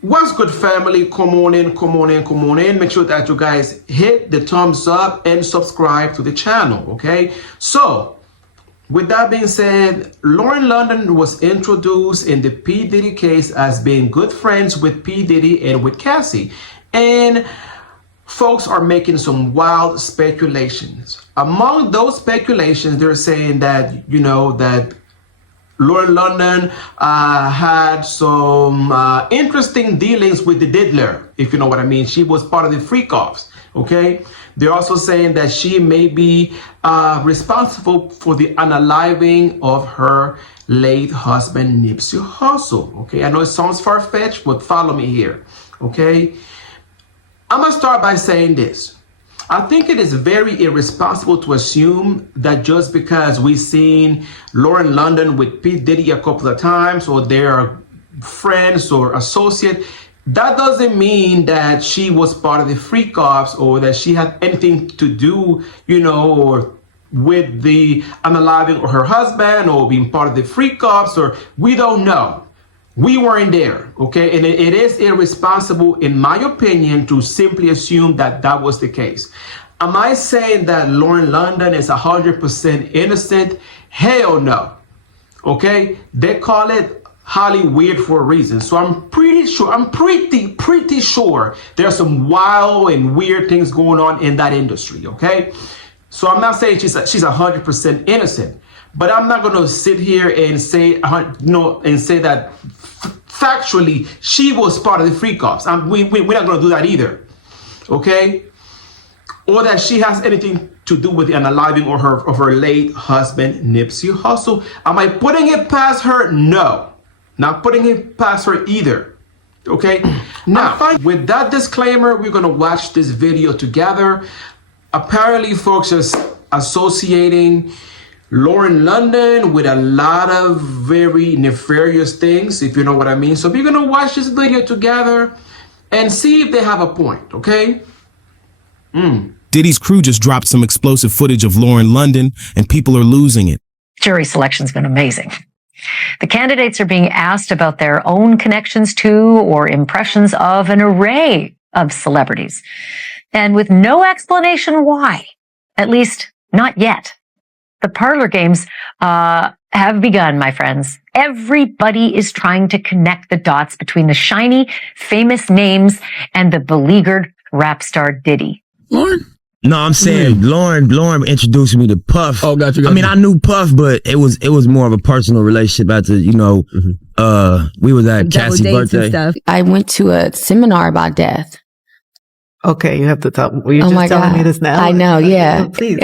What's good, family? Come on in, come on in, come on in. Make sure that you guys hit the thumbs up and subscribe to the channel, okay? So, with that being said, Lauren London was introduced in the P. Diddy case as being good friends with P. Diddy and with Cassie. And folks are making some wild speculations. Among those speculations, they're saying that, that Lauren London had some interesting dealings with the diddler, if you know what I mean. She was part of the freak offs, okay? They're also saying that she may be responsible for the unaliving of her late husband, Nipsey Hussle, okay? I know it sounds far-fetched, but follow me here, okay? I'm gonna start by saying this. I think it is very irresponsible to assume that just because we've seen Lauren London with P. Diddy a couple of times, or they're friends or associate, that doesn't mean that she was part of the freak offs or that she had anything to do, or with the unaliving or her husband or being part of the freak offs, or we don't know. We weren't there, okay? And it is irresponsible, in my opinion, to simply assume that that was the case. Am I saying that Lauren London is 100% innocent? Hell no, okay? They call it Hollywood for a reason. So I'm pretty sure there's some wild and weird things going on in that industry, okay? So I'm not saying she's 100% innocent, but I'm not gonna sit here and say, that factually she was part of the freak offs. We're not gonna do that either, okay? Or that she has anything to do with the unaliving of her late husband, Nipsey Hussle. Am I putting it past her? No, not putting it past her either, okay? Now, with that disclaimer, we're gonna watch this video together. Apparently, folks are associating Lauren London with a lot of very nefarious things, if you know what I mean. So we're gonna watch this video together and see if they have a point, okay? Diddy's crew just dropped some explosive footage of Lauren London, and people are losing it. Jury selection's been amazing. The candidates are being asked about their own connections to or impressions of an array of celebrities, and with no explanation why, at least not yet. The parlor games have begun, my friends. Everybody is trying to connect the dots between the shiny, famous names and the beleaguered rap star Diddy. Lauren? No, I'm saying Lauren introduced me to Puff. Oh, got you. I mean, I knew Puff, but it was more of a personal relationship after, we was at Cassie's birthday. I went to a seminar about death. Okay, you have to tell. Were you just telling me this now? I know, yeah. Please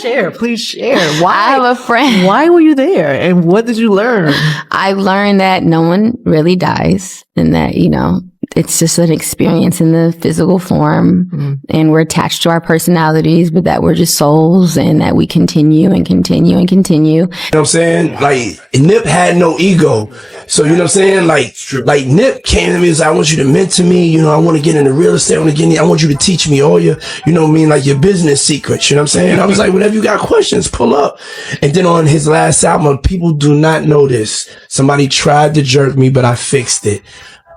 share. Please share. Why? I have a friend. Why were you there? And what did you learn? I learned that no one really dies, and that, it's just an experience in the physical form, and we're attached to our personalities, but that we're just souls, and that we continue and continue and continue. You know what I'm saying? Like, Nip had no ego. So, you know what I'm saying? Like Nip came to me and said, I want you to mentor me. I want to get into real estate. I want you to teach me all your, your business secrets. You know what I'm saying? I was like, whenever you got questions, pull up. And then on his last album, people do not know this. Somebody tried to jerk me, but I fixed it.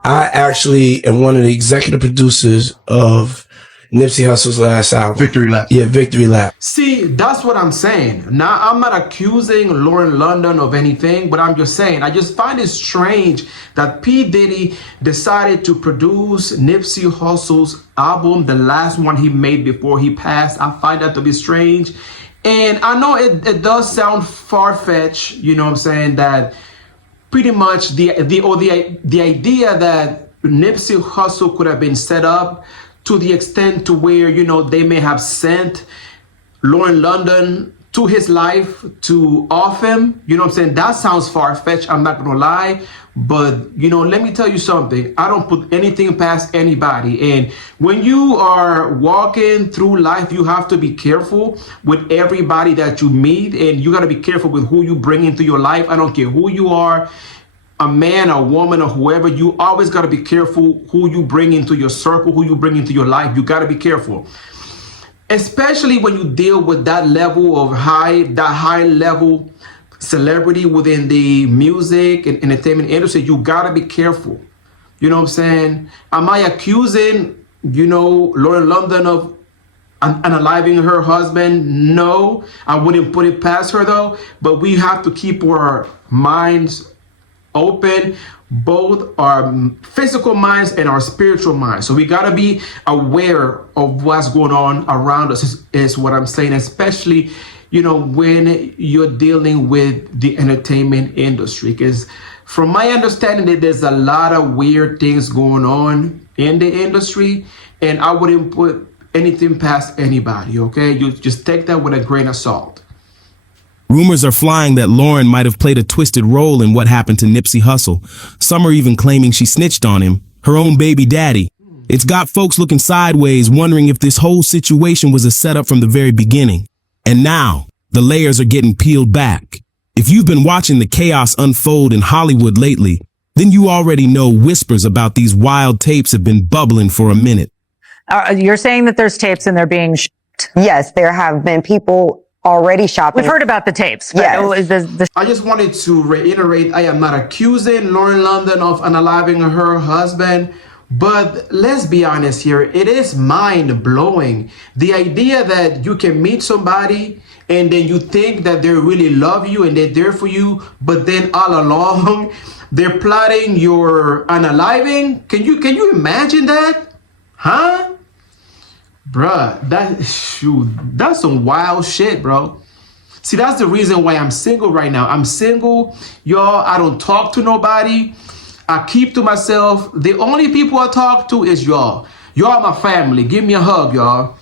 I actually am one of the executive producers of Nipsey Hussle's last album. Victory Lap. Yeah, Victory Lap. See, that's what I'm saying. Now, I'm not accusing Lauren London of anything, but I'm just saying, I just find it strange that P. Diddy decided to produce Nipsey Hussle's album, the last one he made before he passed. I find that to be strange. And I know it does sound far-fetched, you know what I'm saying, that pretty much the idea that Nipsey Hussle could have been set up to the extent to where, they may have sent Lauren London to his life to off him. You know what I'm saying? That sounds far-fetched, I'm not gonna lie. But, let me tell you something. I don't put anything past anybody. And when you are walking through life, you have to be careful with everybody that you meet. And you got to be careful with who you bring into your life. I don't care who you are, a man, a woman, or whoever. You always got to be careful who you bring into your circle, who you bring into your life. You got to be careful. Especially when you deal with that level of high level celebrity within the music and entertainment industry. You gotta be careful. You know what I'm saying? Am I accusing, Lauren London of unaliving her husband? No, I wouldn't put it past her though. But we have to keep our minds open, both our physical minds and our spiritual minds. So we got to be aware of what's going on around us, is what I'm saying, especially, when you're dealing with the entertainment industry. Because from my understanding, there's a lot of weird things going on in the industry, and I wouldn't put anything past anybody, okay? You just take that with a grain of salt. Rumors are flying that Lauren might have played a twisted role in what happened to Nipsey Hussle. Some are even claiming she snitched on him, her own baby daddy. It's got folks looking sideways, wondering if this whole situation was a setup from the very beginning. And now, the layers are getting peeled back. If you've been watching the chaos unfold in Hollywood lately, then you already know whispers about these wild tapes have been bubbling for a minute. You're saying that there's tapes and they're being shipped? Yes, there have been people already shopping. We've heard about the tapes. Yes. I just wanted to reiterate, I am not accusing Lauren London of unaliving her husband, but let's be honest here, it is mind-blowing. The idea that you can meet somebody and then you think that they really love you and they're there for you, but then all along they're plotting your unaliving. Can you imagine that? Huh? Bruh, that's some wild shit, bro. See, that's the reason why I'm single right now. I'm single, y'all. I don't talk to nobody. I keep to myself. The only people I talk to is y'all. Y'all my family. Give me a hug, y'all.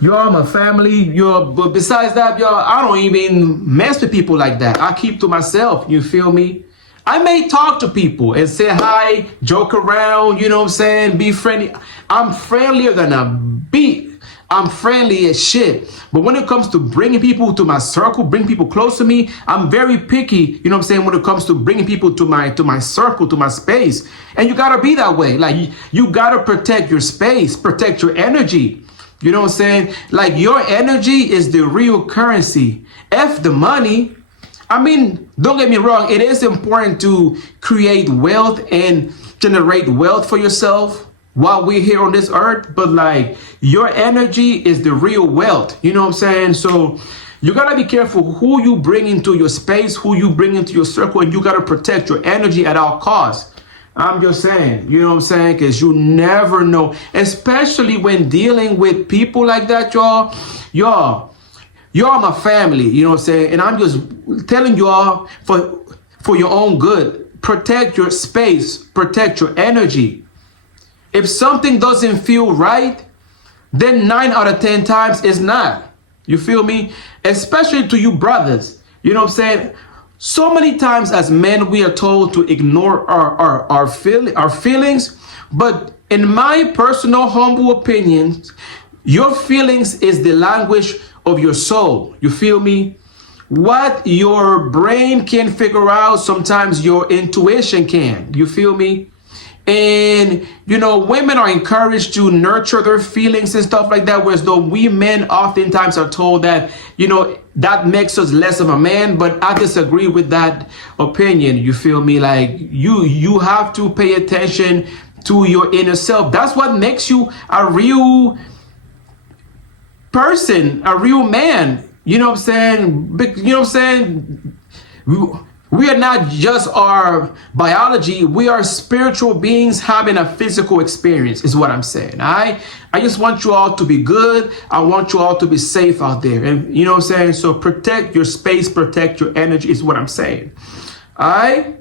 Y'all my family. But besides that, y'all, I don't even mess with people like that. I keep to myself. You feel me? I may talk to people and say hi, joke around, you know what I'm saying? Be friendly. I'm friendlier than a beat. I'm friendly as shit. But when it comes to bringing people to my circle, bring people close to me, I'm very picky, you know what I'm saying, when it comes to bringing people to my circle, to my space. And you gotta be that way. Like, you gotta protect your space, protect your energy. You know what I'm saying? Like, your energy is the real currency. F the money. I mean, don't get me wrong, it is important to create wealth and generate wealth for yourself while we're here on this earth, but like, your energy is the real wealth, you know what I'm saying? So you gotta be careful who you bring into your space, who you bring into your circle, and you gotta protect your energy at all costs. I'm just saying, you know what I'm saying? Because you never know, especially when dealing with people like that, y'all my family, you know what I'm saying? And I'm just telling y'all, for your own good, protect your space, protect your energy. If something doesn't feel right, then 9 out of 10 times it's not. You feel me? Especially to you brothers, you know what I'm saying? So many times as men, we are told to ignore our feelings, but in my personal humble opinion, your feelings is the language of your soul. You feel me? What your brain can figure out, sometimes your intuition can. You feel me? And, women are encouraged to nurture their feelings and stuff like that, whereas though we men oftentimes are told that, that makes us less of a man. But I disagree with that opinion. You feel me? Like, you have to pay attention to your inner self. That's what makes you a real person, a real man. You know what I'm saying? You know what I'm saying? We are not just our biology. We are spiritual beings having a physical experience, is what I'm saying. I just want you all to be good. I want you all to be safe out there. And you know what I'm saying? So protect your space, protect your energy, is what I'm saying. All right?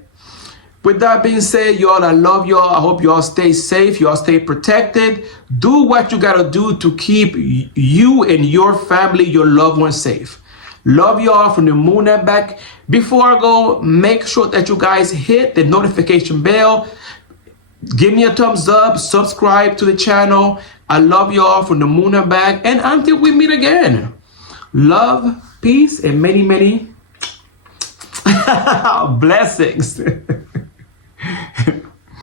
With that being said, y'all, I love y'all. I hope y'all stay safe. Y'all stay protected. Do what you got to do to keep you and your family, your loved ones safe. Love y'all from the moon and back. Before I go, make sure that you guys hit the notification bell. Give me a thumbs up. Subscribe to the channel. I love y'all from the moon and back. And until we meet again, love, peace, and many, many blessings.